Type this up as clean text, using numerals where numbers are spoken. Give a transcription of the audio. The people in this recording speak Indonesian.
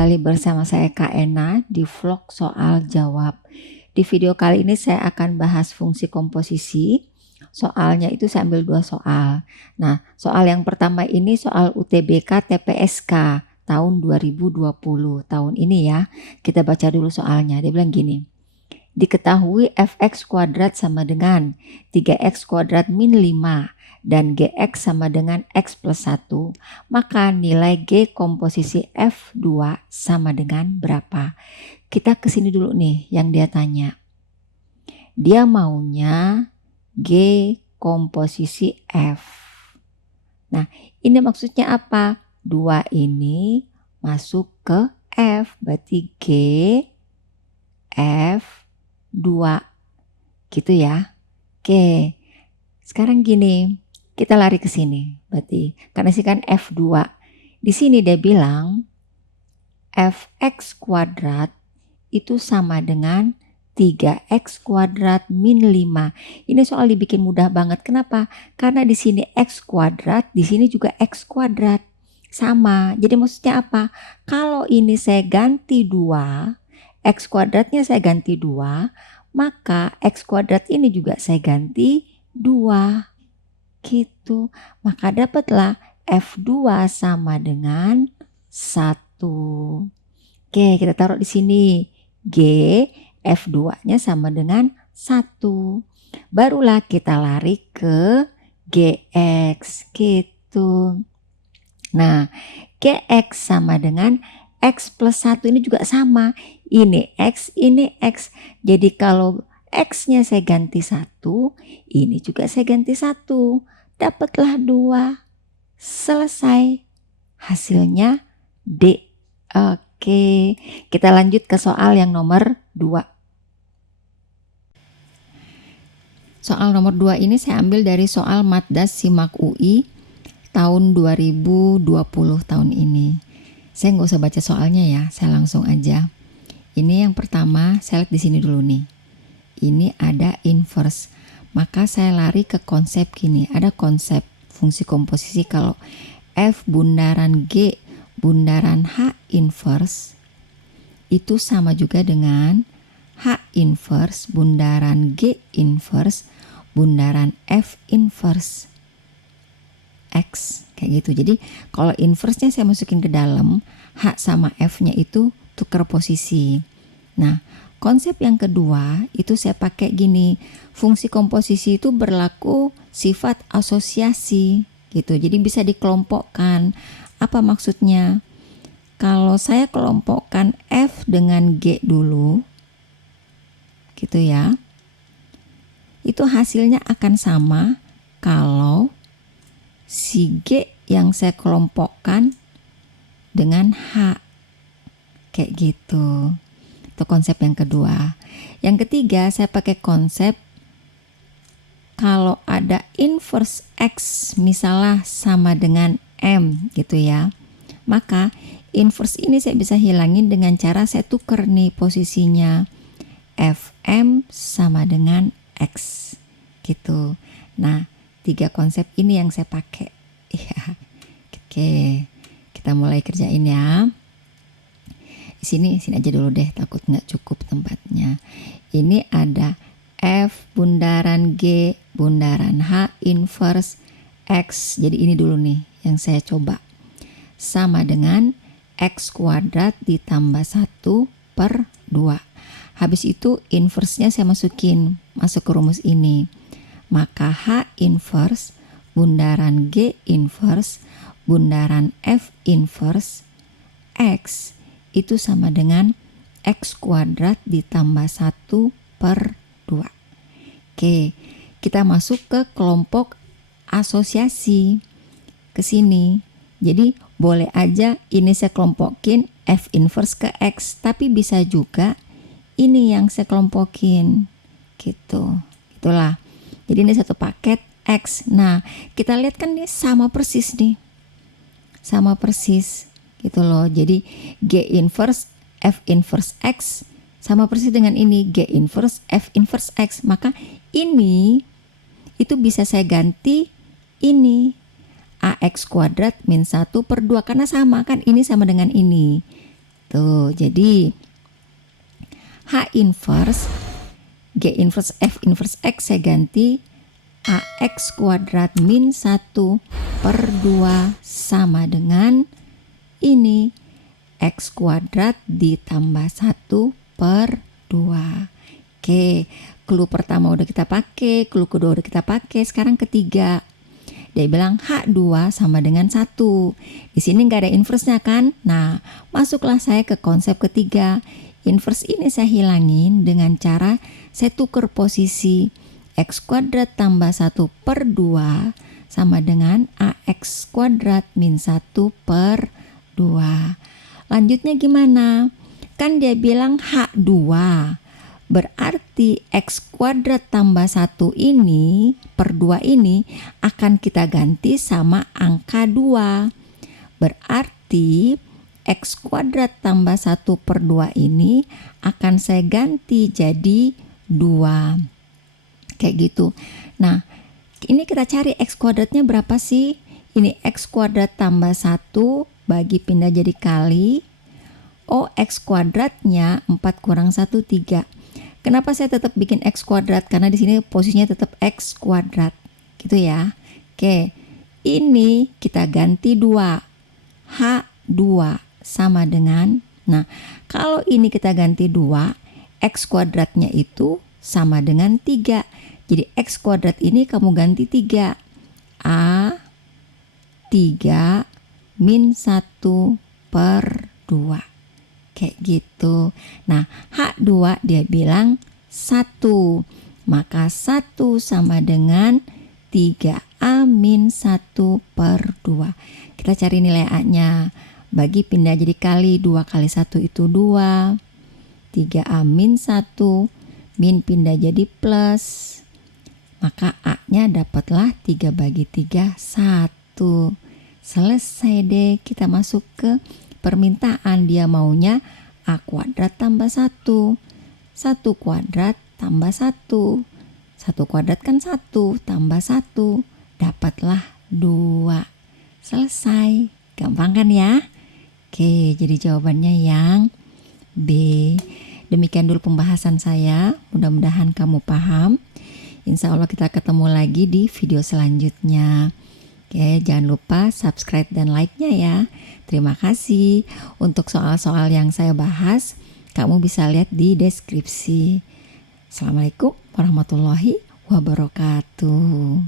kembali bersama saya Kak Ena di vlog soal jawab. Di video kali ini saya akan bahas fungsi komposisi. Soalnya itu saya ambil 2 soal. Nah, soal yang pertama ini soal UTBK TPSK tahun 2020. Tahun ini ya. Kita baca dulu soalnya. Dia bilang gini. Diketahui fx kuadrat sama dengan 3x kuadrat min 5 dan gx sama dengan x plus 1, maka nilai g komposisi F2 sama dengan berapa? Kita kesini dulu nih yang dia tanya. Dia maunya g komposisi F. Nah, ini maksudnya apa? 2 ini masuk ke F, berarti g F2 gitu ya. Oke, sekarang gini, kita lari ke sini. Berarti karena sih kan F2. Di sini dia bilang fx kuadrat itu sama dengan 3x kuadrat min 5. Ini soal dibikin mudah banget. Kenapa? Karena di sini x kuadrat, di sini juga x kuadrat. Sama. Jadi maksudnya apa? Kalau ini saya ganti 2, x kuadratnya saya ganti 2, maka x kuadrat ini juga saya ganti 2. Gitu. Maka dapatlah F2 sama dengan 1. Oke, kita taruh di sini. G F2-nya sama dengan 1. Barulah kita lari ke GX gitu. Nah, GX sama dengan X plus 1 ini juga sama. Ini X, ini X. Jadi kalau X-nya saya ganti 1, ini juga saya ganti 1. Dapatlah 2. Selesai. Hasilnya D. Oke, kita lanjut ke soal yang nomor 2. Soal nomor 2 ini saya ambil dari soal Matdas Simak UI tahun 2020 tahun ini. Saya nggak usah baca soalnya ya, saya langsung aja. Ini yang pertama, saya lihat di sini dulu nih. Ini ada inverse. Maka saya lari ke konsep gini. Ada konsep fungsi komposisi kalau F bundaran G bundaran H inverse itu sama juga dengan H inverse bundaran G inverse bundaran F inverse X kayak gitu. Jadi kalau inverse-nya saya masukin ke dalam, H sama F-nya itu tukar posisi. Nah, konsep yang kedua itu saya pakai gini. Fungsi komposisi itu berlaku sifat asosiasi gitu. Jadi bisa dikelompokkan. Apa maksudnya? Kalau saya kelompokkan F dengan G dulu gitu ya. Itu hasilnya akan sama kalau si G yang saya kelompokkan dengan H. Kayak gitu. Itu konsep yang kedua. Yang ketiga, saya pakai konsep kalau ada inverse X misalnya sama dengan M gitu ya. Maka inverse ini saya bisa hilangin dengan cara saya tuker nih posisinya. Fm sama dengan X gitu. Nah, 3 konsep ini yang saya pakai. Ya. Oke, kita mulai kerjain ya. Di sini aja dulu deh, takut nggak cukup tempatnya. Ini ada F bundaran G bundaran H inverse X. Jadi ini dulu nih yang saya coba. Sama dengan X kuadrat ditambah 1 per 2. Habis itu inverse-nya saya masuk ke rumus ini. Maka H inverse bundaran G inverse bundaran F inverse X itu sama dengan X kuadrat ditambah 1 per 2. Oke, kita masuk ke kelompok asosiasi ke sini. Jadi boleh aja ini saya kelompokin F inverse ke X, tapi bisa juga ini yang saya kelompokin gitu. Itulah. Jadi ini satu paket X. Nah, kita lihat kan ini sama persis nih. Sama persis gitu loh. Jadi G inverse F inverse X sama persis dengan ini G inverse F inverse X. Maka ini itu bisa saya ganti ini AX kuadrat min 1 per 2 karena sama kan, ini sama dengan ini. Tuh, jadi H inverse, G inverse, F inverse X saya ganti AX kuadrat min 1 per 2 sama dengan ini X kuadrat ditambah 1 per 2. Oke, clue pertama udah kita pakai, clue kedua udah kita pakai, sekarang ketiga. Dia bilang H2 sama dengan 1. Di sini nggak ada inverse-nya kan? Nah, masuklah saya ke konsep ketiga. Inverse ini saya hilangin dengan cara saya tukar posisi. X kuadrat tambah 1 per 2 sama dengan AX kuadrat min 1 per 2. Lanjutnya gimana? Kan dia bilang H2. Berarti X kuadrat tambah 1 ini per 2 ini akan kita ganti sama angka 2. Berarti X kuadrat tambah 1 per 2 ini akan saya ganti jadi 2. Kayak gitu. Nah, ini kita cari X kuadratnya berapa sih? Ini X kuadrat tambah 1 bagi pindah jadi kali. Oh, X kuadratnya 4 kurang 1, 3. Kenapa saya tetap bikin X kuadrat? Karena di sini posisinya tetap X kuadrat. Gitu ya. Oke, ini kita ganti 2. H2 sama dengan, nah kalau ini kita ganti 2, X kuadratnya itu sama dengan 3. Jadi X kuadrat ini kamu ganti 3. A 3 min 1 per 2. Kayak gitu. Nah, H2 dia bilang 1. Maka 1 sama dengan 3A min 1 per 2. Kita cari nilai A-nya. Bagi pindah jadi kali, 2 kali 1 itu 2. 3A min 1. Min pindah jadi plus. Maka A-nya dapatlah 3 bagi 3, 1. Selesai deh, kita masuk ke permintaan. Dia maunya A kuadrat tambah 1. 1 kuadrat tambah 1. 1 kuadrat kan 1 tambah 1. Dapatlah 2. Selesai. Gampang kan ya? Oke, jadi jawabannya yang B. Demikian dulu pembahasan saya. Mudah-mudahan kamu paham. Insya Allah kita ketemu lagi di video selanjutnya. Oke, jangan lupa subscribe dan like-nya ya. Terima kasih. Untuk soal-soal yang saya bahas, kamu bisa lihat di deskripsi. Assalamualaikum warahmatullahi wabarakatuh.